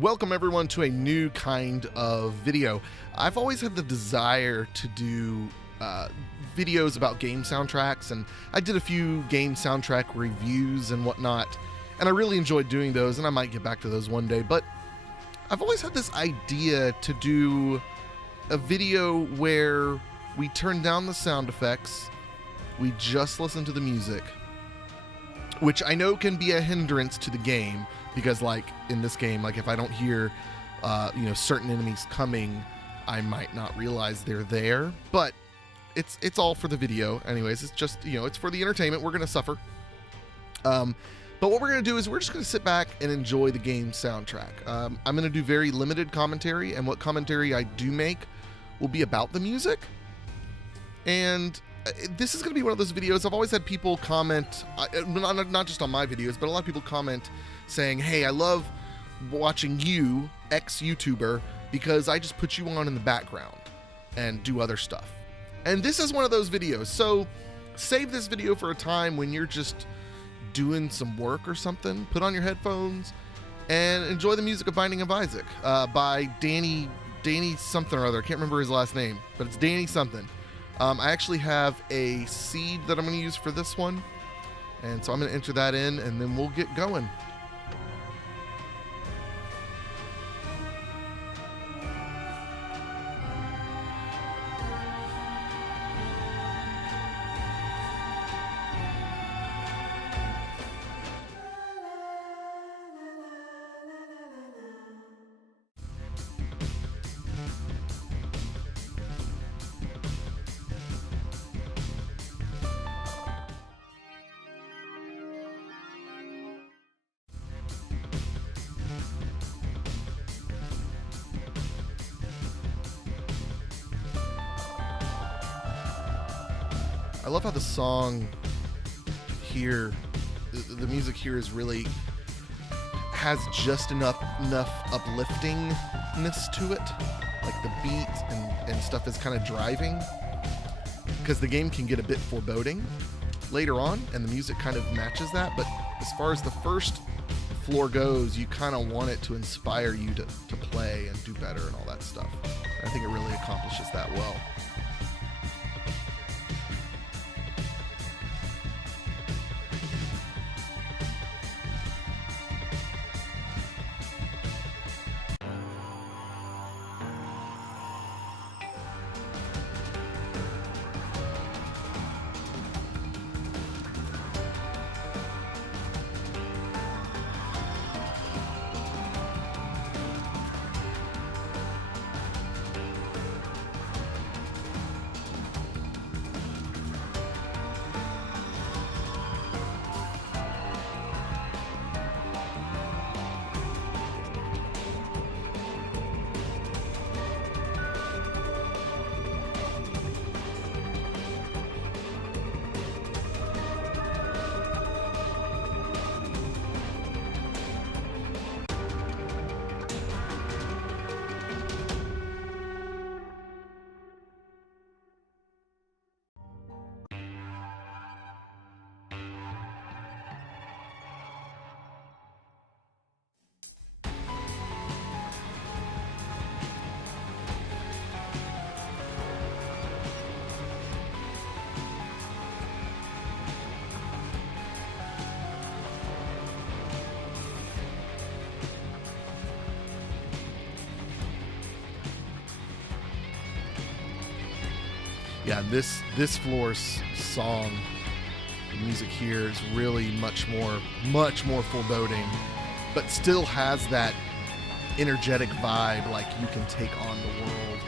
Welcome everyone to a new kind of video. I've always had the desire to do videos about game soundtracks, and I did a few game soundtrack reviews and whatnot, and I really enjoyed doing those, and I might get back to those one day. But I've always had this idea to do a video where we turn down the sound effects, we just listen to the music, which I know can be a hindrance to the game, because like in this game, like if I don't hear certain enemies coming, I might not realize they're there. But it's all for the video anyways. It's just, it's for the entertainment. We're gonna suffer, but what we're gonna do is we're just gonna sit back and enjoy the game soundtrack. I'm gonna do very limited commentary, and what commentary I do make will be about the music. And this is going to be one of those videos. I've always had people comment, not just on my videos, but a lot of people comment saying, hey, I love watching you, ex-YouTuber, because I just put you on in the background and do other stuff. And this is one of those videos. So save this video for a time when you're just doing some work or something. Put on your headphones and enjoy the music of Binding of Isaac by Danny something or other. I can't remember his last name, but it's Danny something. I actually have a seed that I'm going to use for this one, and so I'm going to enter that in, and then we'll get going. I love how the song here, the music here is really, has just enough upliftingness to it. Like the beat and stuff is kind of driving, because the game can get a bit foreboding later on, and the music kind of matches that. But as far as the first floor goes, you kind of want it to inspire you to play and do better and all that stuff. I think it really accomplishes that well. Yeah, this floor's song, the music here is really much more foreboding, but still has that energetic vibe, like you can take on the world.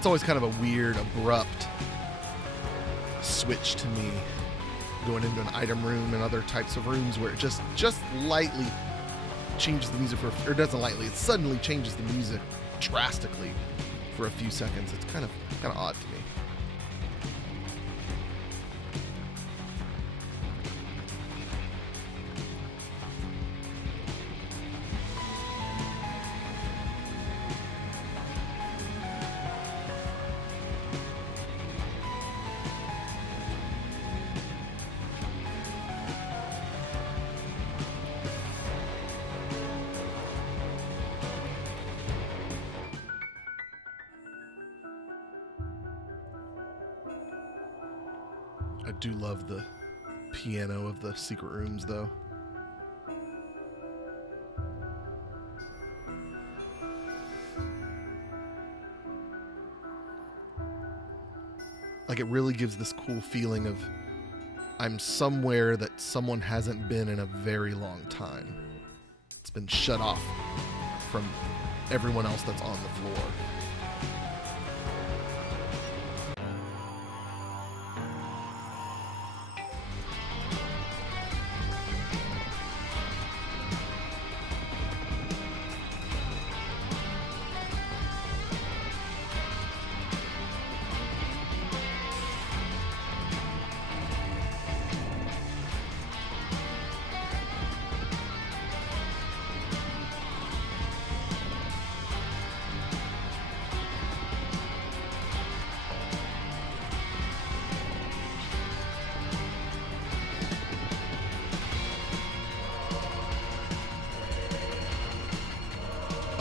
It's always kind of a weird, abrupt switch to me, going into an item room and other types of rooms where it just lightly changes the music or doesn't lightly, it suddenly changes the music drastically for a few seconds. It's kind of odd to me. I do love the piano of the secret rooms, though. Like, it really gives this cool feeling of I'm somewhere that someone hasn't been in a very long time. It's been shut off from everyone else that's on the floor.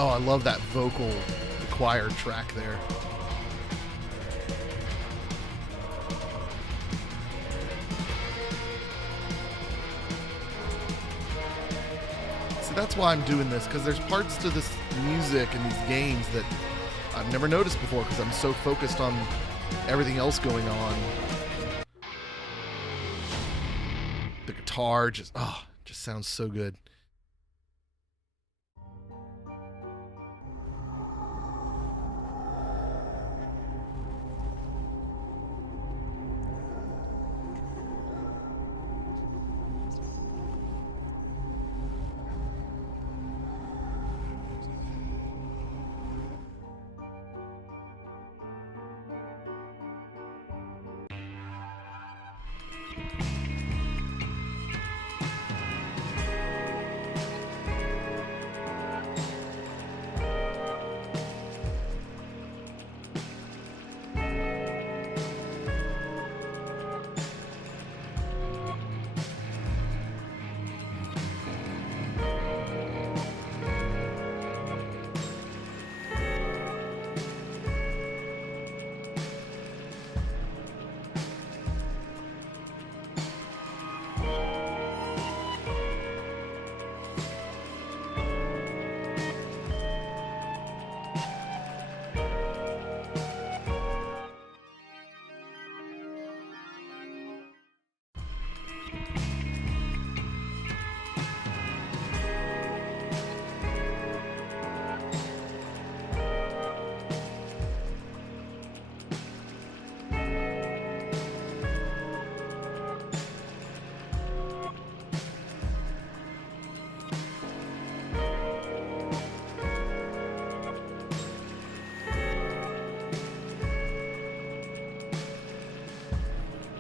Oh, I love that vocal choir track there. See, that's why I'm doing this, because there's parts to this music and these games that I've never noticed before because I'm so focused on everything else going on. The guitar just sounds so good.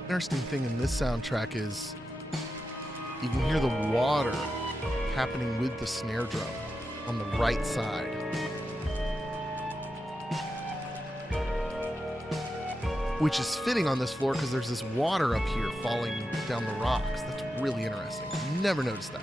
Interesting thing in this soundtrack is you can hear the water happening with the snare drum on the right side. Which is fitting on this floor because there's this water up here falling down the rocks. That's really interesting. Never noticed that.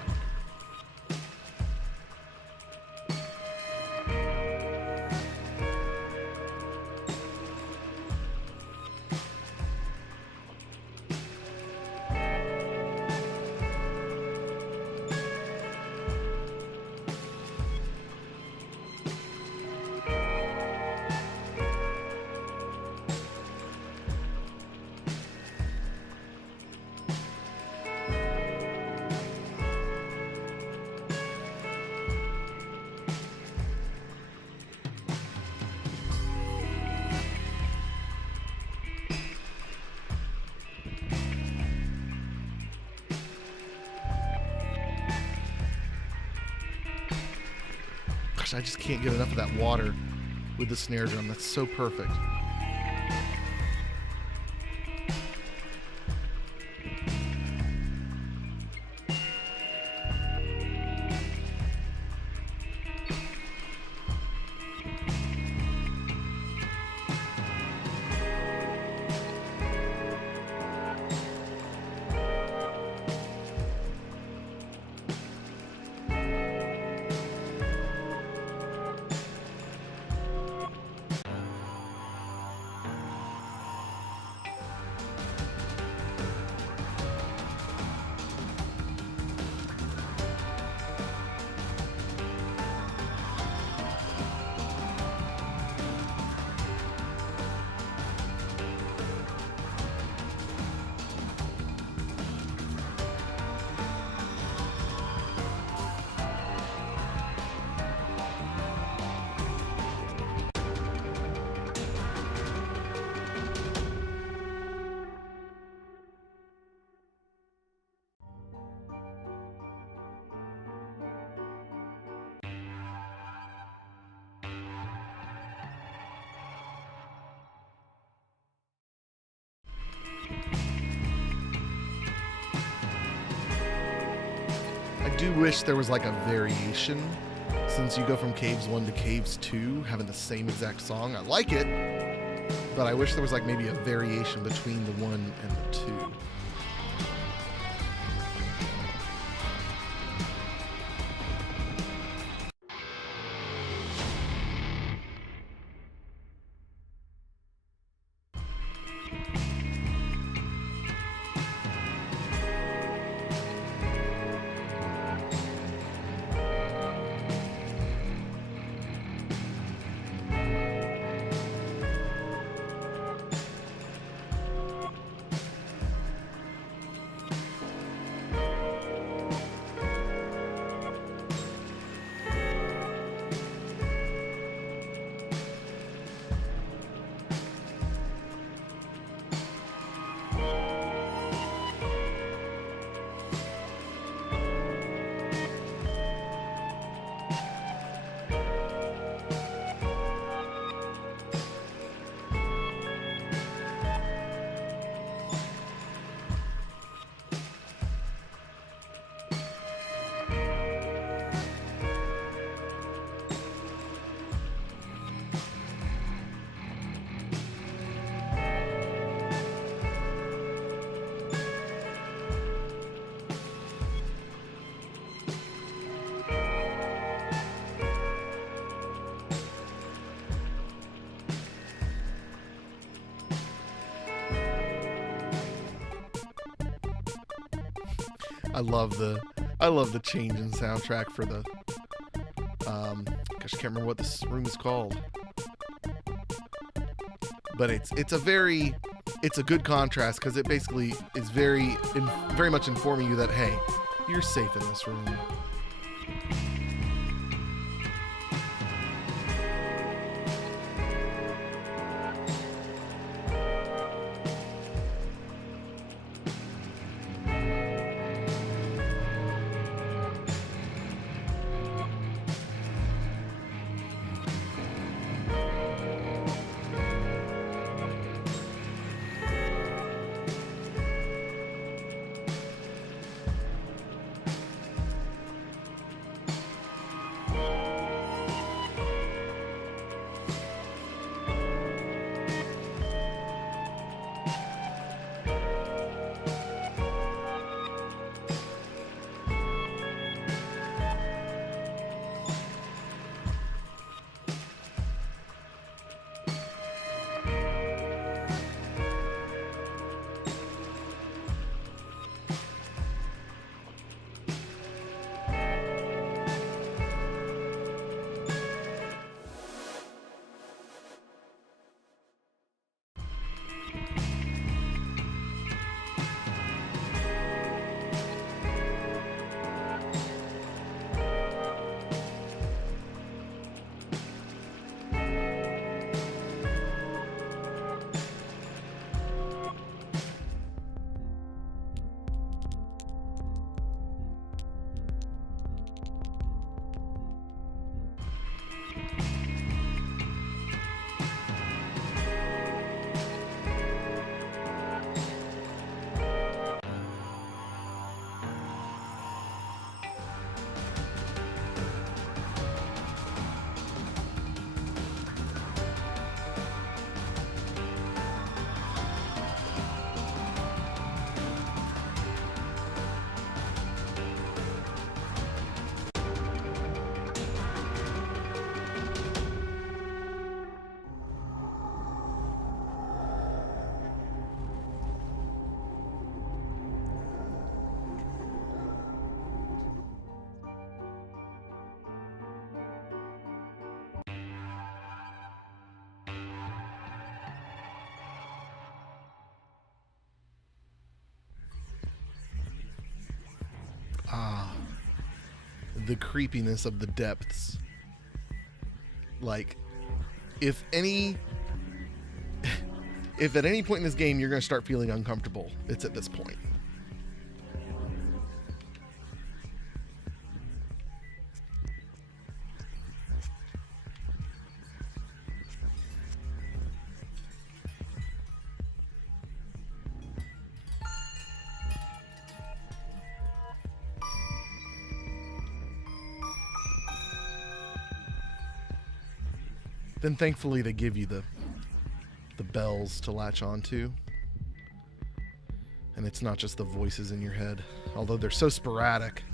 Gosh, I just can't get enough of that water with the snare drum. That's so perfect. I do wish there was like a variation, since you go from Caves 1 to Caves 2 having the same exact song. I like it, but I wish there was like maybe a variation between the 1 and the 2. I love the change in soundtrack for the gosh, I can't remember what this room is called. But it's a good contrast, because it basically is very much informing you that, hey, you're safe in this room. the creepiness of the depths. Like, if at any point in this game you're going to start feeling uncomfortable, it's at this point. Then thankfully they give you the bells to latch onto. And it's not just the voices in your head, although they're so sporadic.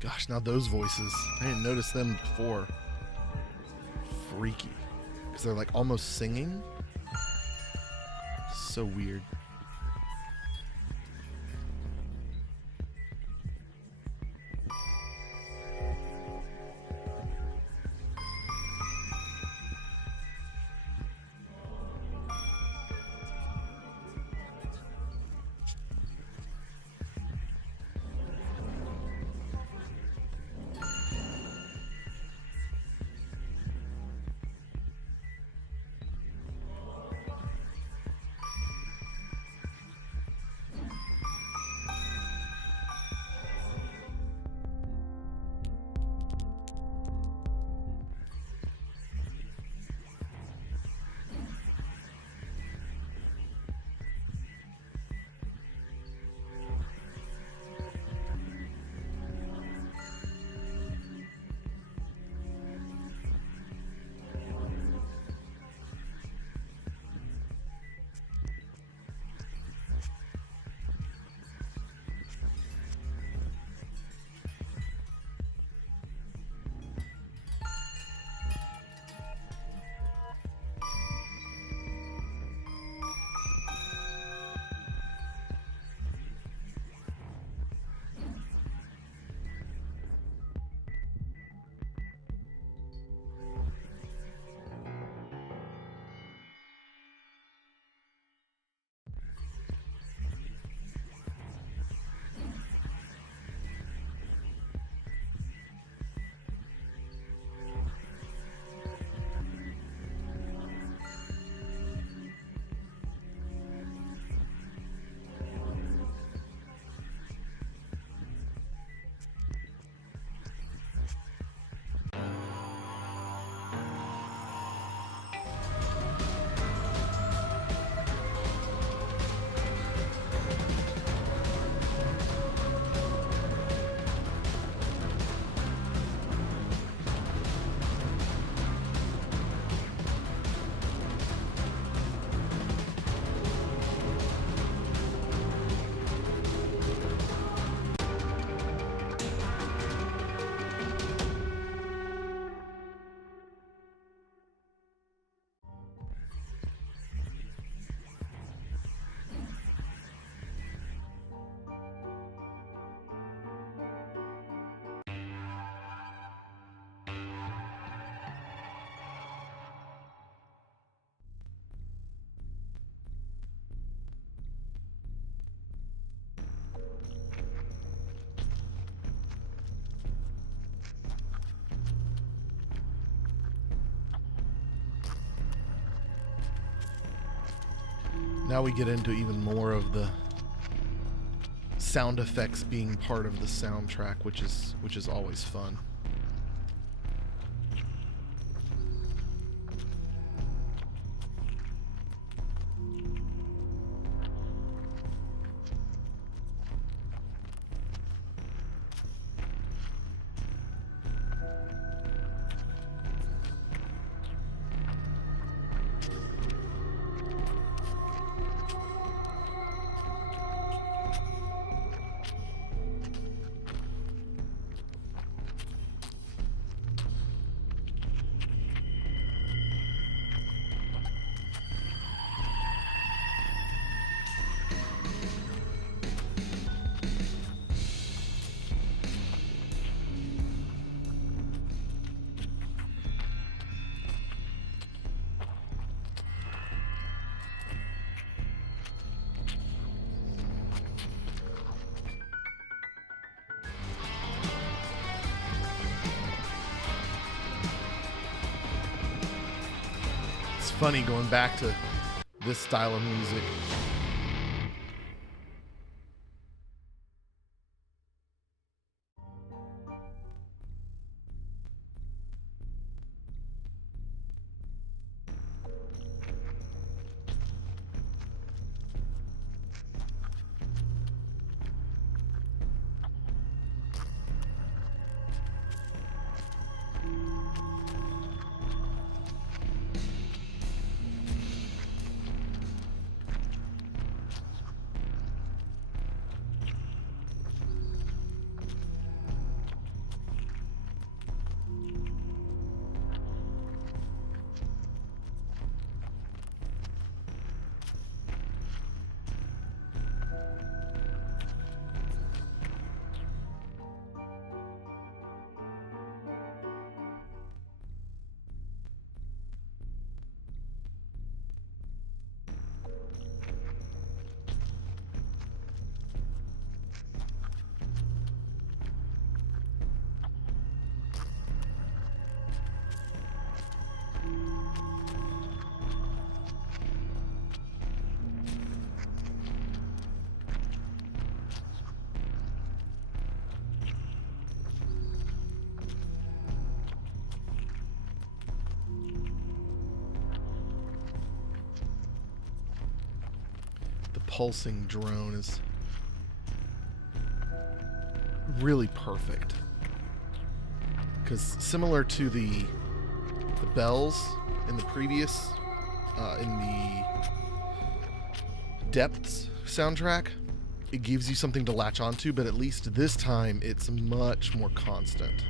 Gosh, now those voices, I didn't notice them before. Freaky. Because they're like almost singing. So weird. Now we get into even more of the sound effects being part of the soundtrack, which is always fun. It's funny going back to this style of music. Pulsing drone is really perfect, because similar to the bells in the previous in the Depths soundtrack, it gives you something to latch onto, but at least this time it's much more constant.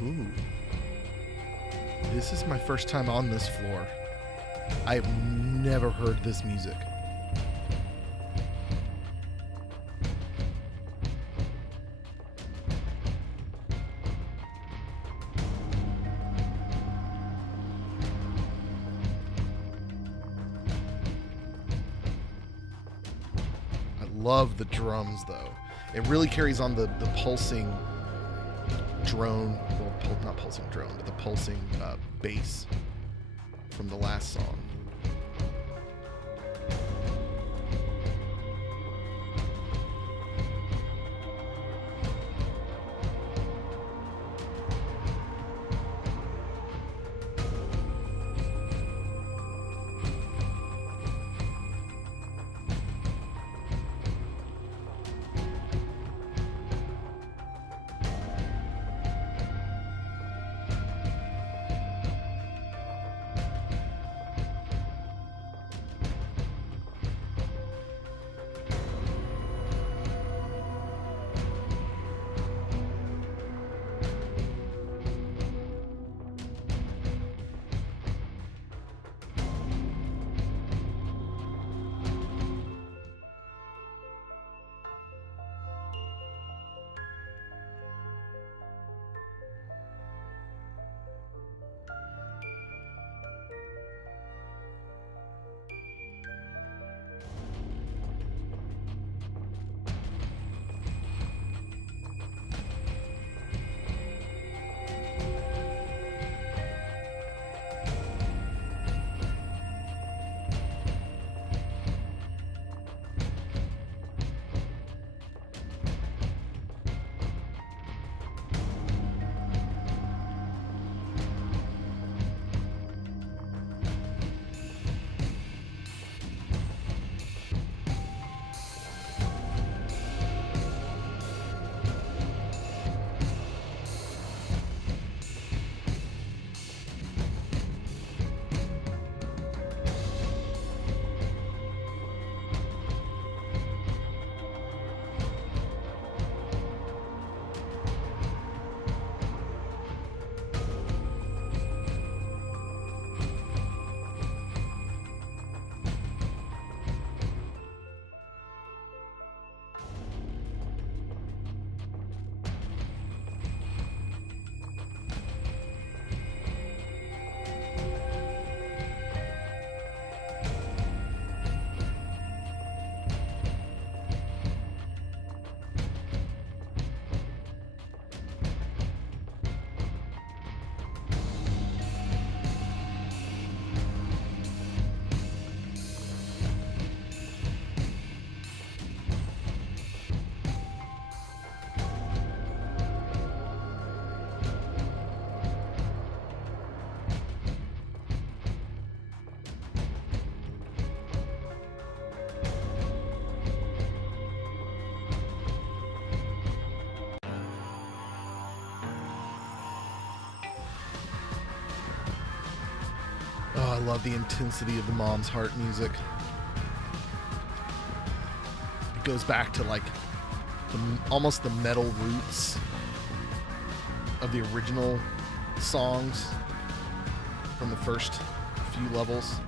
Ooh. This is my first time on this floor. I have never heard this music. Love the drums, though. It really carries on the pulsing drone. Well, not pulsing drone, but the pulsing bass from the last song. Oh, I love the intensity of the Mom's Heart music. It goes back to like almost the metal roots of the original songs from the first few levels.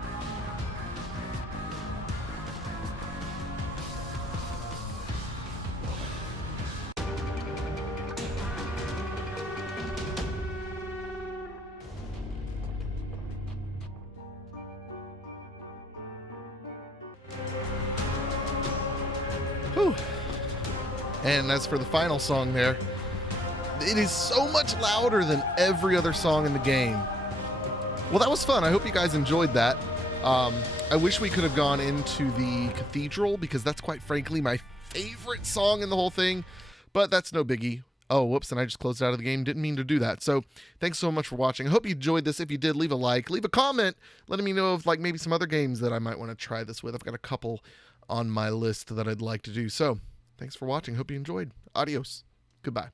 Whew. And as for the final song there, it is so much louder than every other song in the game. Well, that was fun. I hope you guys enjoyed that. I wish we could have gone into the cathedral because that's quite frankly my favorite song in the whole thing, but that's no biggie. Oh, whoops, and I just closed out of the game. Didn't mean to do that. So thanks so much for watching. I hope you enjoyed this. If you did, leave a like, leave a comment, letting me know of like maybe some other games that I might want to try this with. I've got a couple on my list that I'd like to do. So thanks for watching. Hope you enjoyed. Adios. Goodbye.